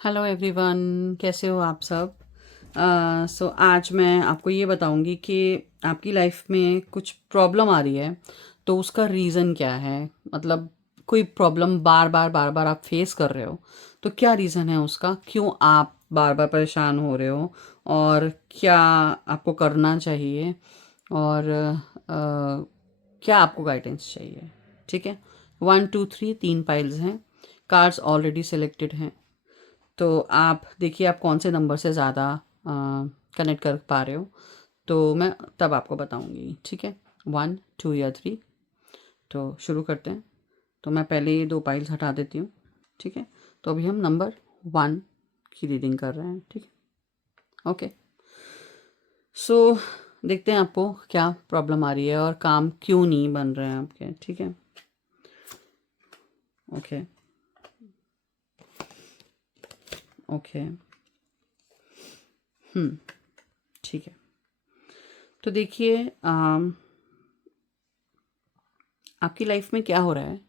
Hello everyone, कैसे हो आप सब। आज मैं आपको ये बताऊंगी कि आपकी लाइफ में कुछ प्रॉब्लम आ रही है तो उसका रीज़न क्या है। मतलब कोई प्रॉब्लम बार बार आप फेस कर रहे हो तो क्या रीज़न है उसका, क्यों आप बार बार परेशान हो रहे हो और क्या आपको करना चाहिए और क्या आपको गाइडेंस चाहिए। ठीक है, 1 2 3 तीन फाइल्स हैं, कार्ड्स ऑलरेडी सिलेक्टेड हैं। तो आप देखिए आप कौन से नंबर से ज़्यादा कनेक्ट कर पा रहे हो, तो मैं तब आपको बताऊंगी। ठीक है, 1 2 या 3। तो शुरू करते हैं। तो मैं पहले ये 2 फाइल्स हटा देती हूँ। ठीक है, तो अभी हम नंबर 1 की रीडिंग कर रहे हैं। ठीक है, ओके। सो देखते हैं आपको क्या प्रॉब्लम आ रही है और काम क्यों नहीं बन रहे हैं आपके। ठीक है, ओके ओके। ठीक है। तो देखिए आपकी लाइफ में क्या हो रहा है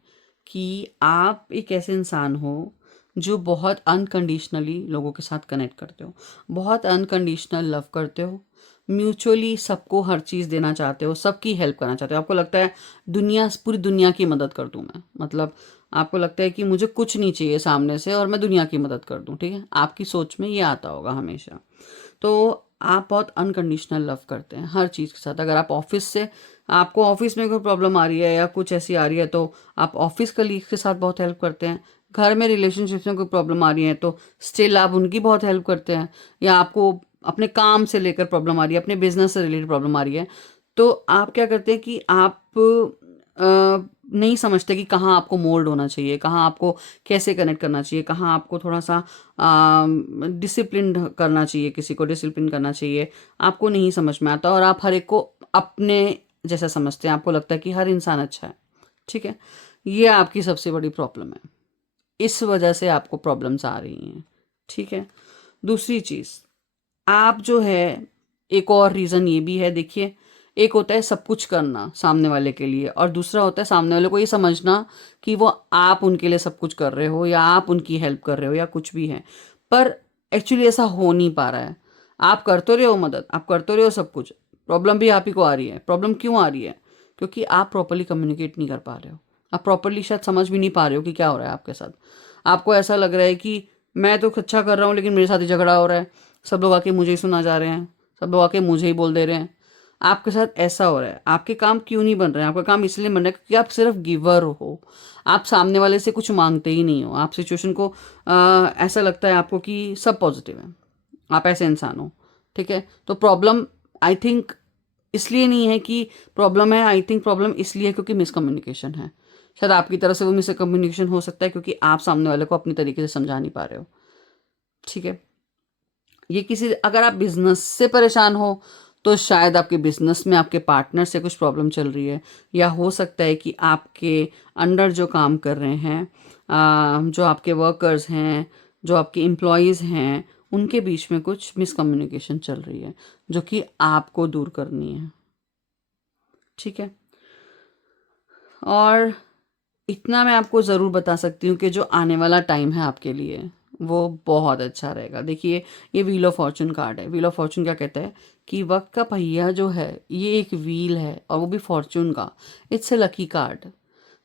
कि आप एक ऐसे इंसान हो जो बहुत अनकंडीशनली लोगों के साथ कनेक्ट करते हो, बहुत अनकंडीशनल लव करते हो, म्यूचुअली सबको हर चीज़ देना चाहते हो, सबकी हेल्प करना चाहते हो। आपको लगता है दुनिया, पूरी दुनिया की मदद कर दूं मैं। मतलब आपको लगता है कि मुझे कुछ नहीं चाहिए सामने से और मैं दुनिया की मदद कर दूं। ठीक है, आपकी सोच में ये आता होगा हमेशा। तो आप बहुत अनकंडीशनल लव करते हैं हर चीज़ के साथ। अगर आप ऑफिस से, आपको ऑफिस में कोई प्रॉब्लम आ रही है या कुछ ऐसी आ रही है तो आप ऑफिस कलीग के साथ बहुत हेल्प करते हैं। घर में रिलेशनशिप्स में कोई प्रॉब्लम आ रही है तो स्टिल आप उनकी बहुत हेल्प करते हैं। या आपको अपने काम से लेकर प्रॉब्लम आ रही है, अपने बिजनेस से रिलेटेड प्रॉब्लम आ रही है, तो आप क्या करते हैं कि आप नहीं समझते कि कहाँ आपको मोल्ड होना चाहिए, कहाँ आपको कैसे कनेक्ट करना चाहिए, कहाँ आपको थोड़ा सा डिसिप्लिन करना चाहिए, किसी को डिसिप्लिन करना चाहिए। आपको नहीं समझ में आता और आप हर एक को अपने जैसा समझते हैं। आपको लगता है कि हर इंसान अच्छा है। ठीक है, ये आपकी सबसे बड़ी प्रॉब्लम है। इस वजह से आपको प्रॉब्लम्स आ रही हैं। ठीक है, दूसरी चीज़, आप जो है, एक और रीज़न ये भी है। देखिए, एक होता है सब कुछ करना सामने वाले के लिए और दूसरा होता है सामने वाले को ये समझना कि वो आप उनके लिए सब कुछ कर रहे हो या आप उनकी हेल्प कर रहे हो या कुछ भी है। पर एक्चुअली ऐसा हो नहीं पा रहा है। आप कर तो रहे हो मदद, आप कर तो रहे हो सब कुछ, प्रॉब्लम भी आप ही को आ रही है। प्रॉब्लम क्यों आ रही है? क्योंकि आप प्रॉपरली कम्युनिकेट नहीं कर पा रहे हो। आप प्रॉपरली शायद समझ भी नहीं पा रहे हो कि क्या हो रहा है आपके साथ। आपको ऐसा लग रहा है कि मैं तो अच्छा कर रहा हूँ लेकिन मेरे साथ ही झगड़ा हो रहा है, सब लोग आके मुझे ही सुना जा रहे हैं, सब लोग आके मुझे ही बोल दे रहे हैं। आपके साथ ऐसा हो रहा है। आपके काम क्यों नहीं बन रहे हैं? आपका काम इसलिए बन रहा है क्योंकि आप सिर्फ गिवर हो। आप सामने वाले से कुछ मांगते ही नहीं हो। आप सिचुएशन को ऐसा लगता है आपको कि सब पॉजिटिव है, आप ऐसे इंसान हो। ठीक है, तो प्रॉब्लम आई थिंक इसलिए नहीं है कि प्रॉब्लम है, आई थिंक प्रॉब्लम इसलिए है क्योंकि मिसकम्युनिकेशन है। शायद आपकी तरफ से वो मिसकम्युनिकेशन हो सकता है क्योंकि आप सामने वाले को अपनी तरीके से समझा नहीं पा रहे हो। ठीक है, ये किसी, अगर आप बिजनेस से परेशान हो तो शायद आपके बिजनेस में आपके पार्टनर से कुछ प्रॉब्लम चल रही है, या हो सकता है कि आपके अंडर जो काम कर रहे हैं, जो आपके वर्कर्स हैं, जो आपके एम्प्लॉयज़ हैं, उनके बीच में कुछ मिसकम्युनिकेशन चल रही है जो कि आपको दूर करनी है। ठीक है, और इतना मैं आपको ज़रूर बता सकती हूँ कि जो आने वाला टाइम है आपके लिए वो बहुत अच्छा रहेगा। देखिए, ये व्हील ऑफ फॉर्चून कार्ड है। व्हील ऑफ फॉर्चून क्या कहता है कि वक्त का पहिया जो है ये एक व्हील है और वो भी फॉर्चून का। It's a lucky card.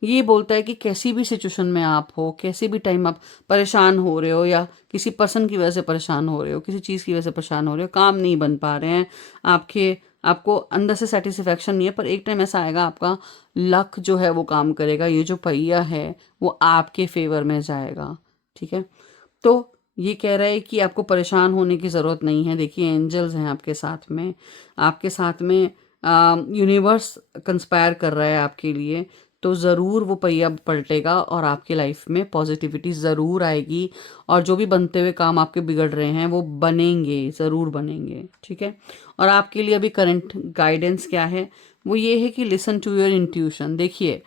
ये बोलता है कि कैसी भी सिचुएशन में आप हो, कैसी भी टाइम आप परेशान हो रहे हो या किसी पर्सन की वजह से परेशान हो रहे हो, किसी चीज़ की वजह से परेशान हो रहे हो, काम नहीं बन पा रहे हैं आपके, आपको अंदर से सेटिस्फेक्शन नहीं है, पर एक टाइम ऐसा आएगा आपका लक जो है वो काम करेगा। ये जो पहिया है वो आपके फेवर में जाएगा। ठीक है, तो ये कह रहा है कि आपको परेशान होने की ज़रूरत नहीं है। देखिए, एंजल्स हैं आपके साथ में, आपके साथ में यूनिवर्स कंस्पायर कर रहा है आपके लिए। तो ज़रूर वो पहिया पलटेगा और आपकी लाइफ में पॉजिटिविटी ज़रूर आएगी और जो भी बनते हुए काम आपके बिगड़ रहे हैं वो बनेंगे, ज़रूर बनेंगे। ठीक है, और आपके लिए अभी करंट गाइडेंस क्या है? वो ये है कि लिसन टू योर इंट्यूशन। देखिए,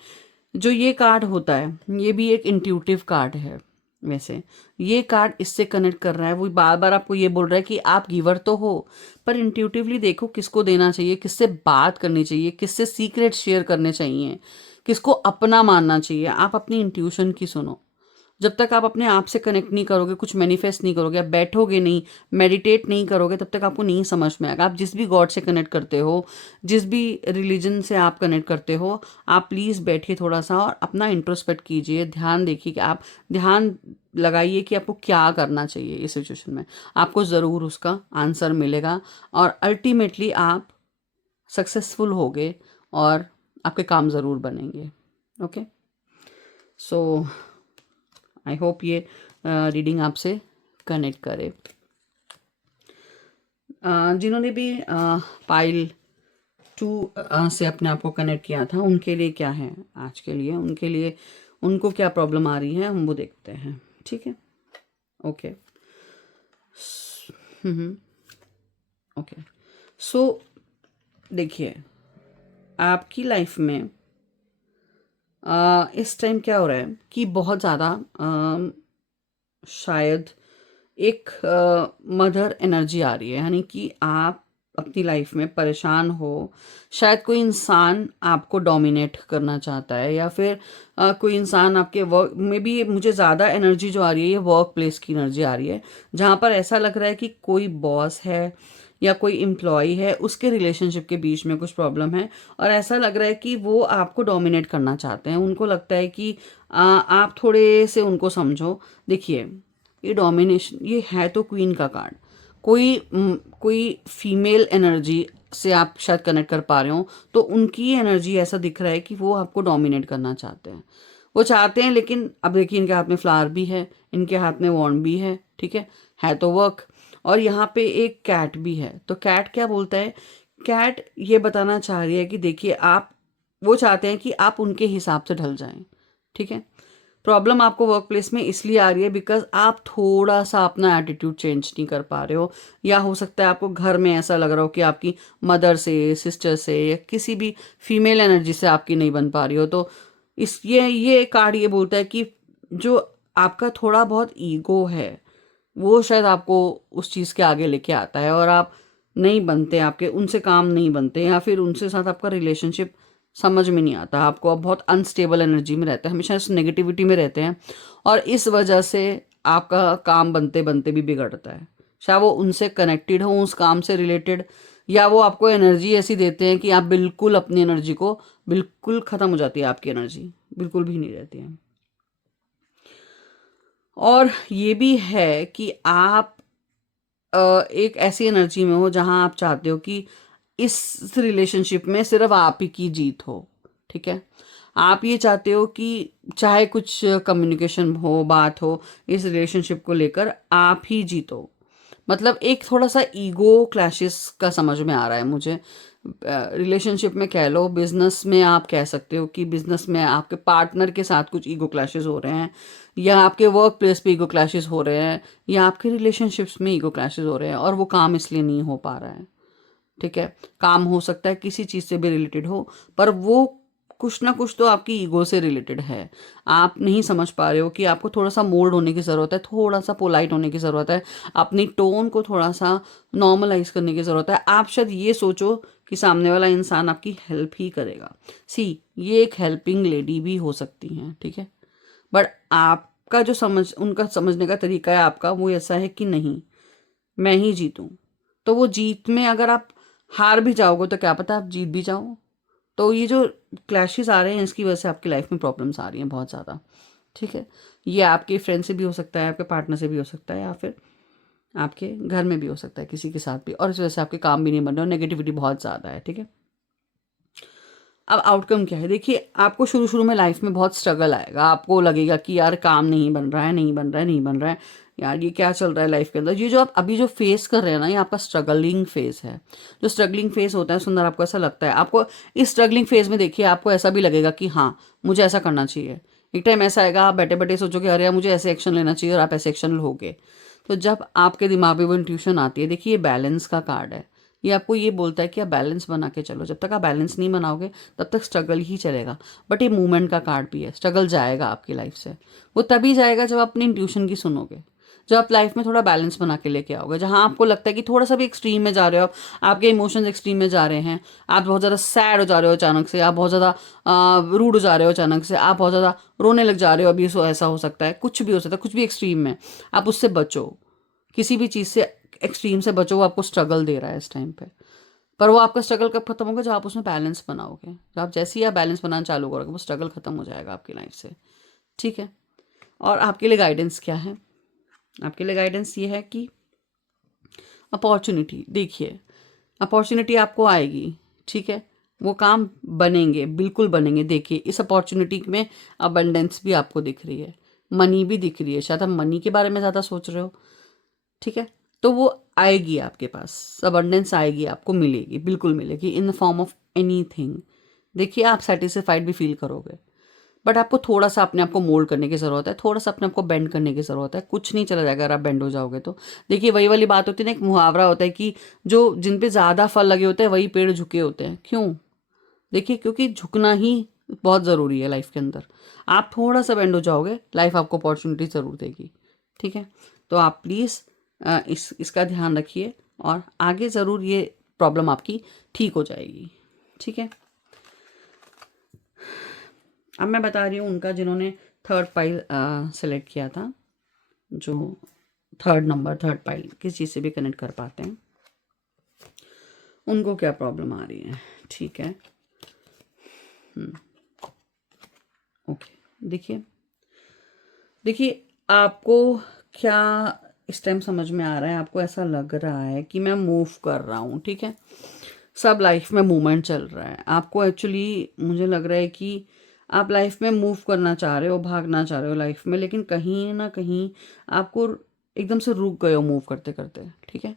जो ये कार्ड होता है ये भी एक इंट्यूटिव कार्ड है। वैसे ये कार्ड इससे कनेक्ट कर रहा है, वो बार बार आपको ये बोल रहा है कि आप गिवर तो हो, पर इंट्यूटिवली देखो किसको देना चाहिए, किससे बात करनी चाहिए, किससे सीक्रेट शेयर करने चाहिए, किसको अपना मानना चाहिए। आप अपनी इंट्यूशन की सुनो। जब तक आप अपने आप से कनेक्ट नहीं करोगे, कुछ मैनिफेस्ट नहीं करोगे, आप बैठोगे नहीं, मेडिटेट नहीं करोगे, तब तक आपको नहीं समझ में आएगा। आप जिस भी गॉड से कनेक्ट करते हो, जिस भी रिलीजन से आप कनेक्ट करते हो, आप प्लीज़ बैठिए थोड़ा सा और अपना इंट्रोस्पेक्ट कीजिए, ध्यान देखिए कि आप ध्यान लगाइए कि आपको क्या करना चाहिए इस सिचुएशन में। आपको ज़रूर उसका आंसर मिलेगा और अल्टीमेटली आप सक्सेसफुल होगे और आपके काम ज़रूर बनेंगे। ओके, सो आई होप ये रीडिंग आपसे कनेक्ट करे। जिन्होंने भी पाइल 2 से अपने आप को कनेक्ट किया था, उनके लिए क्या है आज के लिए, उनके लिए उनको क्या प्रॉब्लम आ रही है, हम वो देखते हैं। ठीक है, ओके। ओके, सो देखिए, आपकी लाइफ में इस टाइम क्या हो रहा है कि बहुत ज़्यादा शायद एक मदर एनर्जी आ रही है, यानी कि आप अपनी लाइफ में परेशान हो, शायद कोई इंसान आपको डोमिनेट करना चाहता है, या फिर कोई इंसान आपके वर्क में भी। मुझे ज़्यादा एनर्जी जो आ रही है ये वर्क प्लेस की एनर्जी आ रही है, जहाँ पर ऐसा लग रहा है कि कोई बॉस है या कोई एम्प्लॉय है, उसके रिलेशनशिप के बीच में कुछ प्रॉब्लम है, और ऐसा लग रहा है कि वो आपको डोमिनेट करना चाहते हैं। उनको लगता है कि आप थोड़े से उनको समझो। देखिए, ये डोमिनेशन, ये है तो क्वीन का कार्ड। कोई फीमेल एनर्जी से आप शायद कनेक्ट कर पा रहे हो, तो उनकी एनर्जी ऐसा दिख रहा है कि वो आपको डोमिनेट करना चाहते हैं। वो चाहते हैं, लेकिन अब देखिए, इनके हाथ में फ्लावर भी है, इनके हाथ में वॉन्ड भी है, ठीक है तो वर्क। और यहाँ पे एक कैट भी है। तो कैट क्या बोलता है? कैट ये बताना चाह रही है कि देखिए, आप, वो चाहते हैं कि आप उनके हिसाब से ढल जाएं, ठीक है। प्रॉब्लम आपको वर्क प्लेस में इसलिए आ रही है बिकॉज आप थोड़ा सा अपना एटीट्यूड चेंज नहीं कर पा रहे हो, या हो सकता है आपको घर में ऐसा लग रहा हो कि आपकी मदर से, सिस्टर से, या किसी भी फीमेल एनर्जी से आपकी नहीं बन पा रही हो। तो ये कार्ड ये बोलता है कि जो आपका थोड़ा बहुत ईगो है, वो शायद आपको उस चीज़ के आगे लेके आता है, और आप नहीं बनते, आपके उनसे काम नहीं बनते, या फिर उनसे साथ आपका रिलेशनशिप समझ में नहीं आता। आपको अब बहुत अनस्टेबल एनर्जी में रहते हैं, हमेशा इस नेगेटिविटी में रहते हैं, और इस वजह से आपका काम बनते बनते भी बिगड़ता है। शायद वो उनसे कनेक्टेड हो, उस काम से रिलेटेड, या वो आपको एनर्जी ऐसी देते हैं कि आप बिल्कुल अपनी एनर्जी को, बिल्कुल ख़त्म हो जाती है आपकी एनर्जी, बिल्कुल भी नहीं रहती है। और ये भी है कि आप एक ऐसी एनर्जी में हो जहां आप चाहते हो कि इस रिलेशनशिप में सिर्फ आप ही की जीत हो, ठीक है। आप ये चाहते हो कि चाहे कुछ कम्युनिकेशन हो, बात हो, इस रिलेशनशिप को लेकर आप ही जीतो। मतलब एक थोड़ा सा ईगो क्लैशेस का समझ में आ रहा है मुझे। रिलेशनशिप में कह लो, बिजनेस में आप कह सकते हो कि बिजनेस में आपके पार्टनर के साथ कुछ ईगो क्लैशेस हो रहे हैं, या आपके वर्क प्लेस पे ईगो क्लैशेस हो रहे हैं, या आपके रिलेशनशिप्स में ईगो क्लैशेस हो रहे हैं, और वो काम इसलिए नहीं हो पा रहा है, ठीक है। काम हो सकता है किसी चीज़ से भी रिलेटेड हो, पर वो कुछ ना कुछ तो आपकी ईगो से रिलेटेड है। आप नहीं समझ पा रहे हो कि आपको थोड़ा सा मोल्ड होने की ज़रूरत है, थोड़ा सा पोलाइट होने की ज़रूरत है, अपनी टोन को थोड़ा सा नॉर्मलाइज करने की ज़रूरत है। आप शायद ये सोचो कि सामने वाला इंसान आपकी हेल्प ही करेगा। ये एक हेल्पिंग लेडी भी हो सकती हैं, ठीक है। बट आपका जो उनका समझने का तरीका है आपका, वो ऐसा है कि नहीं, मैं ही जीतूं। तो वो जीत में अगर आप हार भी जाओगे तो क्या पता आप जीत भी जाओ। तो ये जो क्लैशेस आ रहे हैं, इसकी वजह से आपकी लाइफ में प्रॉब्लम्स आ रही हैं बहुत ज़्यादा, ठीक है। ये आपके फ्रेंड से भी हो सकता है, आपके पार्टनर से भी हो सकता है, या फिर आपके घर में भी हो सकता है, किसी के साथ भी, और इस वजह से आपके काम भी नहीं बन रहे और नेगेटिविटी बहुत ज़्यादा है, ठीक है। अब आउटकम क्या है? देखिए, आपको शुरू शुरू में लाइफ में बहुत स्ट्रगल आएगा, आपको लगेगा कि यार काम नहीं बन रहा है, नहीं बन रहा है, नहीं बन रहा है, यार ये क्या चल रहा है लाइफ के अंदर। ये जो आप अभी जो फेस कर रहे हैं ना, ये आपका स्ट्रगलिंग फेज है। जो स्ट्रगलिंग फेज होता है सुंदर, आपको ऐसा लगता है, आपको इस स्ट्रगलिंग फेज में देखिए, आपको ऐसा भी लगेगा कि हाँ, मुझे ऐसा करना चाहिए। एक टाइम ऐसा आएगा, आप बैठे बैठे सोचोगे अरे यार मुझे ऐसे एक्शन लेना चाहिए, और आप ऐसे एक्शन लोगे। तो जब आपके दिमाग में वो इंट्यूशन आती है, देखिए ये बैलेंस का कार्ड है। ये आपको ये बोलता है कि आप बैलेंस बना के चलो। जब तक आप बैलेंस नहीं बनाओगे तब तक स्ट्रगल ही चलेगा। बट ये मूवमेंट का कार्ड भी है, स्ट्रगल जाएगा आपकी लाइफ से। वो तभी जाएगा जब आप अपनी इंट्यूशन की सुनोगे, जब आप लाइफ में थोड़ा बैलेंस बना के लेके आओगे, जहाँ आपको लगता है कि थोड़ा सा भी एक्सट्रीम में जा रहे हो, आपके इमोशंस एक्सट्रीम में जा रहे हैं, आप बहुत ज़्यादा सैड हो जा रहे हो अचानक से, आप बहुत ज़्यादा रूड हो जा रहे हो अचानक से, आप बहुत ज़्यादा रोने लग जा रहे हो, अभी ऐसा हो सकता है, कुछ भी हो सकता है, कुछ भी एक्सट्रीम में, आप उससे बचो। किसी भी चीज़ से एक्सट्रीम से बचो, वो आपको स्ट्रगल दे रहा है इस टाइम पे। पर वो आपका स्ट्रगल कब खत्म होगा? जब आप उसमें बैलेंस बनाओगे। जब आप जैसे ही आप बैलेंस बनाना चालू करोगे, वो स्ट्रगल खत्म हो जाएगा आपकी लाइफ से। ठीक है। और आपके लिए गाइडेंस क्या है? आपके लिए गाइडेंस ये है कि अपॉर्चुनिटी देखिए, अपॉर्चुनिटी आपको आएगी, ठीक है, वो काम बनेंगे, बिल्कुल बनेंगे। देखिए इस अपॉर्चुनिटी में अबंडेंस भी आपको दिख रही है, मनी भी दिख रही है, शायद आप मनी के बारे में ज़्यादा सोच रहे हो, ठीक है, तो वो आएगी आपके पास, अबंडेंस आएगी, आपको मिलेगी, बिल्कुल मिलेगी, in the form of anything. देखिए आप सेटिस्फाइड भी फील करोगे, बट आपको थोड़ा सा अपने आप को मोल्ड करने की ज़रूरत है, थोड़ा सा अपने आप को बेंड करने की ज़रूरत है। कुछ नहीं चला जाएगा अगर आप बेंड हो जाओगे तो। देखिए वही वाली बात होती है ना, एक मुहावरा होता है कि जो जिन पे ज़्यादा फल लगे होते हैं वही पेड़ झुके होते हैं। क्यों? देखिए क्योंकि झुकना ही बहुत ज़रूरी है लाइफ के अंदर। आप थोड़ा सा बेंड हो जाओगे, लाइफ आपको अपॉर्चुनिटी ज़रूर देगी। ठीक है, तो आप प्लीज़ इसका ध्यान रखिए और आगे ज़रूर ये प्रॉब्लम आपकी ठीक हो जाएगी। ठीक है, अब मैं बता रही हूँ उनका जिन्होंने थर्ड पाइल सेलेक्ट किया था, जो थर्ड पाइल किस चीज़ से भी कनेक्ट कर पाते हैं, उनको क्या प्रॉब्लम आ रही है। ठीक है, ओके, देखिए आपको क्या इस टाइम समझ में आ रहा है? आपको ऐसा लग रहा है कि मैं मूव कर रहा हूँ, ठीक है, सब लाइफ में मूवमेंट चल रहा है। आपको एक्चुअली मुझे लग रहा है कि आप लाइफ में मूव करना चाह रहे हो, भागना चाह रहे हो लाइफ में, लेकिन कहीं ना कहीं आपको एकदम से रुक गए हो मूव करते करते। ठीक है,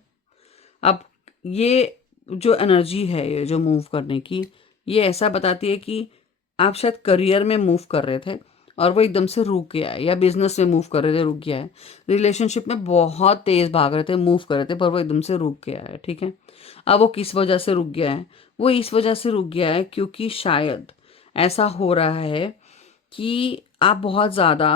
अब ये जो एनर्जी है, ये जो मूव करने की, ये ऐसा बताती है कि आप शायद करियर में मूव कर रहे थे और वो एकदम से रुक गया है, या बिजनेस में मूव कर रहे थे, रुक गया है, रिलेशनशिप में बहुत तेज भाग रहे थे, मूव कर रहे थे, पर वो एकदम से रुक गया है। ठीक है, अब वो किस वजह से रुक गया है? वो इस वजह से रुक गया है क्योंकि शायद ऐसा हो रहा है कि आप बहुत ज़्यादा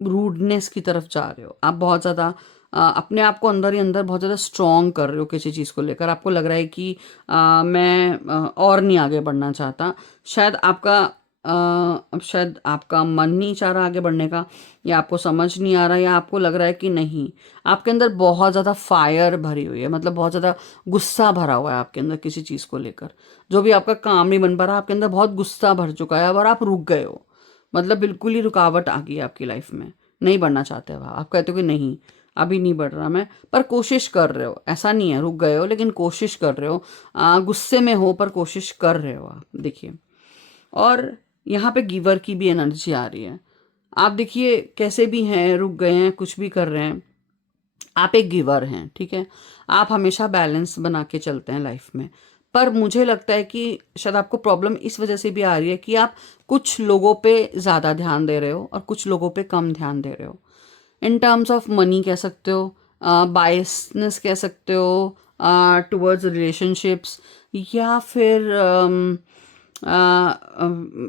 रूडनेस की तरफ जा रहे हो, आप बहुत ज़्यादा अपने आप को अंदर ही अंदर बहुत ज़्यादा स्ट्रॉन्ग कर रहे हो किसी चीज़ को लेकर। आपको लग रहा है कि मैं और नहीं आगे बढ़ना चाहता। शायद आपका अब शायद आपका मन नहीं चाह रहा आगे बढ़ने का, या आपको समझ नहीं आ रहा, या आपको लग रहा है कि नहीं, आपके अंदर बहुत ज़्यादा फायर भरी हुई है, मतलब बहुत ज़्यादा गुस्सा भरा हुआ है आपके अंदर किसी चीज़ को लेकर। जो भी आपका काम नहीं बन पा रहा, आपके अंदर बहुत गुस्सा भर चुका है और आप रुक गए हो, मतलब बिल्कुल ही रुकावट आ गई है आपकी लाइफ में, नहीं बढ़ना चाहते हो आप कहते हो कि नहीं अभी नहीं बढ़ रहा मैं, पर कोशिश कर रहे हो, ऐसा नहीं है रुक गए हो, लेकिन कोशिश कर रहे हो, गुस्से में हो पर कोशिश कर रहे हो आप। देखिए, और यहाँ पे गिवर की भी एनर्जी आ रही है। आप देखिए कैसे भी हैं, रुक गए हैं, कुछ भी कर रहे हैं, आप एक गिवर हैं। ठीक है, आप हमेशा बैलेंस बना के चलते हैं लाइफ में, पर मुझे लगता है कि शायद आपको प्रॉब्लम इस वजह से भी आ रही है कि आप कुछ लोगों पे ज़्यादा ध्यान दे रहे हो और कुछ लोगों पे कम ध्यान दे रहे हो। इन टर्म्स ऑफ मनी कह सकते हो, बायसनेस कह सकते हो टुवर्ड्स रिलेशनशिप्स, या फिर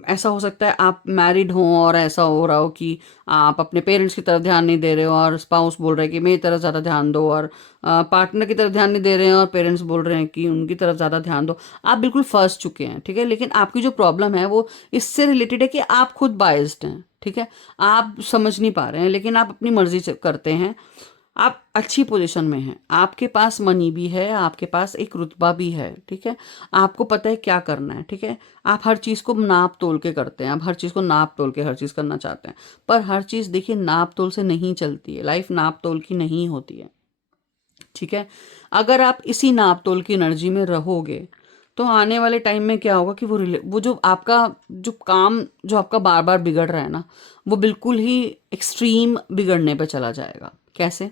ऐसा हो सकता है आप मैरिड हो और ऐसा हो रहा हो कि आप अपने पेरेंट्स की तरफ ध्यान नहीं दे रहे हो और स्पाउस बोल रहे हैं कि मेरी तरफ ज़्यादा ध्यान दो, और पार्टनर की तरफ ध्यान नहीं दे रहे हैं और पेरेंट्स बोल रहे हैं कि उनकी तरफ ज़्यादा ध्यान दो। आप बिल्कुल फंस चुके हैं। ठीक है, लेकिन आपकी जो प्रॉब्लम है वो इससे रिलेटेड है कि आप खुद बायस्ड हैं। ठीक है, आप समझ नहीं पा रहे हैं, लेकिन आप अपनी मर्जी से करते हैं। आप अच्छी पोजीशन में हैं, आपके पास मनी भी है, आपके पास एक रुतबा भी है। ठीक है, आपको पता है क्या करना है। ठीक है, आप हर चीज़ को नाप तोल के करते हैं, आप हर चीज़ को नाप तोल के हर चीज़ करना चाहते हैं, पर हर चीज़ देखिए नाप तोल से नहीं चलती है, लाइफ नाप तोल की नहीं होती है। ठीक है, अगर आप इसी नाप तोल की एनर्जी में रहोगे तो आने वाले टाइम में क्या होगा कि वो जो आपका जो काम जो आपका बार बार बिगड़ रहा है ना, वो बिल्कुल ही एक्सट्रीम बिगड़ने पे चला जाएगा। कैसे?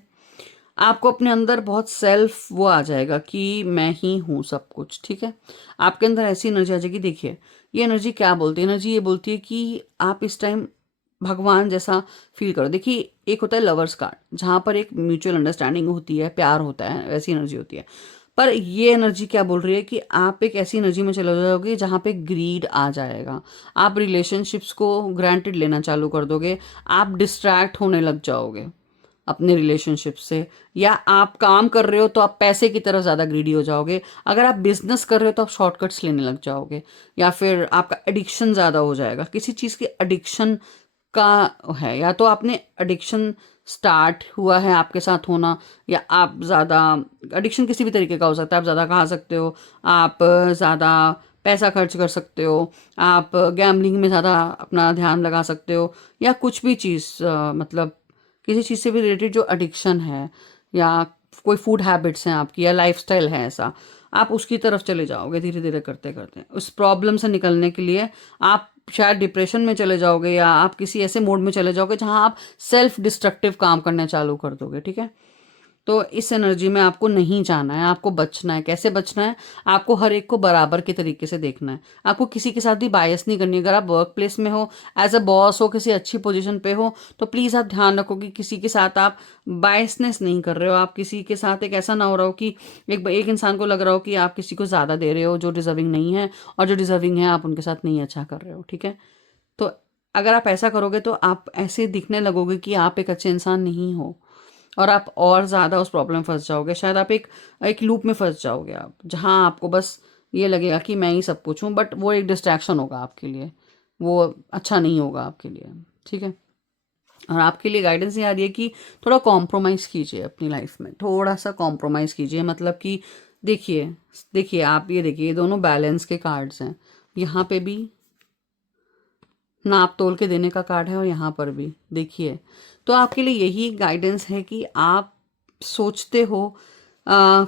आपको अपने अंदर बहुत सेल्फ वो आ जाएगा कि मैं ही हूँ सब कुछ। ठीक है, आपके अंदर ऐसी एनर्जी आ जाएगी। देखिए ये एनर्जी क्या बोलती है? एनर्जी ये बोलती है कि आप इस टाइम भगवान जैसा फील करो। देखिए एक होता है लवर्स कार्ड, जहाँ पर एक म्यूचुअल अंडरस्टैंडिंग होती है, प्यार होता है, वैसी एनर्जी होती है। पर ये एनर्जी क्या बोल रही है कि आप एक ऐसी एनर्जी में चले जाओगे जहाँ पे ग्रीड आ जाएगा, आप रिलेशनशिप्स को ग्रांटेड लेना चालू कर दोगे, आप डिस्ट्रैक्ट होने लग जाओगे। अपने रिलेशनशिप से, या आप काम कर रहे हो तो आप पैसे की तरफ ज़्यादा ग्रीडी हो जाओगे, अगर आप बिजनेस कर रहे हो तो आप शॉर्टकट्स लेने लग जाओगे, या फिर आपका एडिक्शन ज़्यादा हो जाएगा। किसी चीज़ की एडिक्शन का है, या तो आपने एडिक्शन स्टार्ट हुआ है आपके साथ होना, या आप ज़्यादा, एडिक्शन किसी भी तरीके का हो सकता है, आप ज़्यादा खा सकते हो, आप ज़्यादा पैसा खर्च कर सकते हो, आप गैम्बलिंग में ज़्यादा अपना ध्यान लगा सकते हो, या कुछ भी चीज़ मतलब किसी चीज़ से भी रिलेटेड जो एडिक्शन है, या कोई फूड हैबिट्स हैं आपकी, या लाइफस्टाइल है ऐसा, आप उसकी तरफ चले जाओगे धीरे धीरे करते करते। उस प्रॉब्लम से निकलने के लिए आप शायद डिप्रेशन में चले जाओगे, या आप किसी ऐसे मोड में चले जाओगे जहां आप सेल्फ डिस्ट्रक्टिव काम करने चालू कर दोगे। ठीक है, तो इस एनर्जी में आपको नहीं जाना है, आपको बचना है। कैसे बचना है? आपको हर एक को बराबर के तरीके से देखना है, आपको किसी के साथ भी बायस नहीं करनी। अगर आप वर्क प्लेस में हो, एज अ बॉस हो, किसी अच्छी पोजीशन पे हो, तो प्लीज़ आप ध्यान रखो कि किसी के साथ आप बायसनेस नहीं कर रहे हो। आप किसी के साथ एक ऐसा ना हो रहा हो कि एक इंसान को लग रहा हो कि आप किसी को ज़्यादा दे रहे हो जो डिजर्विंग नहीं है, और जो डिजर्विंग है आप उनके साथ नहीं अच्छा कर रहे हो। ठीक है, तो अगर आप ऐसा करोगे तो आप ऐसे दिखने लगोगे कि आप एक अच्छे इंसान नहीं हो, और आप और ज़्यादा उस प्रॉब्लम में फंस जाओगे। शायद आप एक एक लूप में फंस जाओगे आप, जहाँ आपको बस ये लगेगा कि मैं ही सब कुछ हूँ, बट वो एक डिस्ट्रैक्शन होगा आपके लिए, वो अच्छा नहीं होगा आपके लिए। ठीक है, और आपके लिए गाइडेंस ये आ रही है कि थोड़ा कॉम्प्रोमाइज़ कीजिए अपनी लाइफ में, थोड़ा सा कॉम्प्रोमाइज़ कीजिए। मतलब कि देखिए, देखिए आप ये देखिए, ये दोनों बैलेंस के कार्ड्स हैं। यहाँ पे भी नाप तोल के देने का कार्ड है, और यहाँ पर भी देखिए। तो आपके लिए यही गाइडेंस है कि आप सोचते हो आ,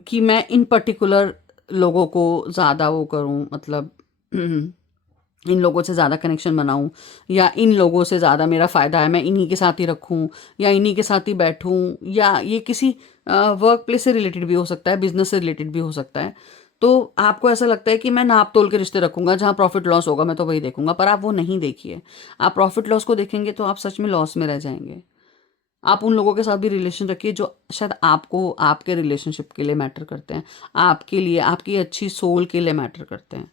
कि मैं इन पर्टिकुलर लोगों को ज़्यादा वो करूं, मतलब इन लोगों से ज़्यादा कनेक्शन बनाऊं, या इन लोगों से ज़्यादा मेरा फ़ायदा है, मैं इन्हीं के साथ ही रखूं, या इन्हीं के साथ ही बैठूं, या ये किसी वर्क प्लेस से रिलेटेड भी हो सकता है, बिजनेस से रिलेटेड भी हो सकता है। तो आपको ऐसा लगता है कि मैं नाप तोल के रिश्ते रखूंगा, जहाँ प्रॉफिट लॉस होगा मैं तो वही देखूंगा, पर आप वो नहीं देखिए। आप प्रॉफिट लॉस को देखेंगे तो आप सच में लॉस में रह जाएंगे। आप उन लोगों के साथ भी रिलेशन रखिए जो शायद आपको आपके रिलेशनशिप के लिए मैटर करते हैं, आपके लिए, आपकी अच्छी सोल के लिए मैटर करते हैं,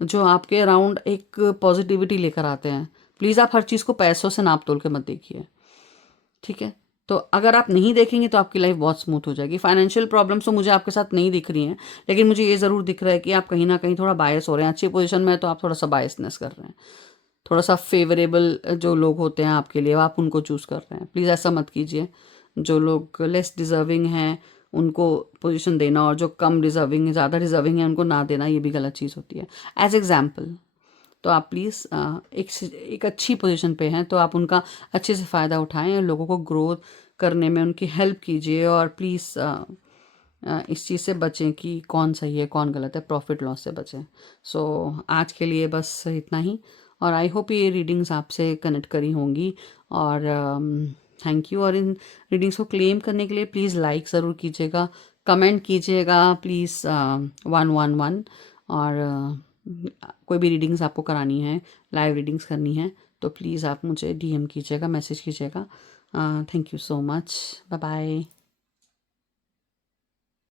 जो आपके अराउंड एक पॉजिटिविटी लेकर आते हैं। प्लीज़ आप हर चीज़ को पैसों से नाप तोल के मत देखिए। ठीक है, तो अगर आप नहीं देखेंगे तो आपकी लाइफ बहुत स्मूथ हो जाएगी। फाइनेंशियल प्रॉब्लम्स तो मुझे आपके साथ नहीं दिख रही हैं, लेकिन मुझे ये ज़रूर दिख रहा है कि आप कहीं ना कहीं थोड़ा बायस हो रहे हैं। अच्छी पोजीशन में है तो आप थोड़ा सा बायसनेस कर रहे हैं, थोड़ा सा फेवरेबल जो लोग होते हैं आपके लिए आप उनको चूज़ कर रहे हैं। प्लीज़ ऐसा मत कीजिए। जो लोग लेस डिज़र्विंग हैं उनको पोजीशन देना, और जो कम डिज़र्विंग है, ज़्यादा डिज़र्विंग है, उनको ना देना, ये भी गलत चीज़ होती है। एज एग्जाम्पल, तो आप प्लीज़ एक अच्छी पोजीशन पे हैं तो आप उनका अच्छे से फ़ायदा उठाएं, और लोगों को ग्रोथ करने में उनकी हेल्प कीजिए। और प्लीज़ इस चीज़ से बचें कि कौन सही है कौन गलत है, प्रॉफिट लॉस से बचें। सो आज के लिए बस इतना ही, और आई होप ये रीडिंग्स आपसे कनेक्ट करी होंगी, और थैंक यू। और इन रीडिंग्स को क्लेम करने के लिए प्लीज़ लाइक ज़रूर कीजिएगा, कमेंट कीजिएगा प्लीज़ 111। और कोई भी रीडिंग्स आपको करानी है, लाइव रीडिंग्स करनी है, तो प्लीज़ आप मुझे डीएम कीजिएगा, मैसेज कीजिएगा। Thank you so much, bye bye.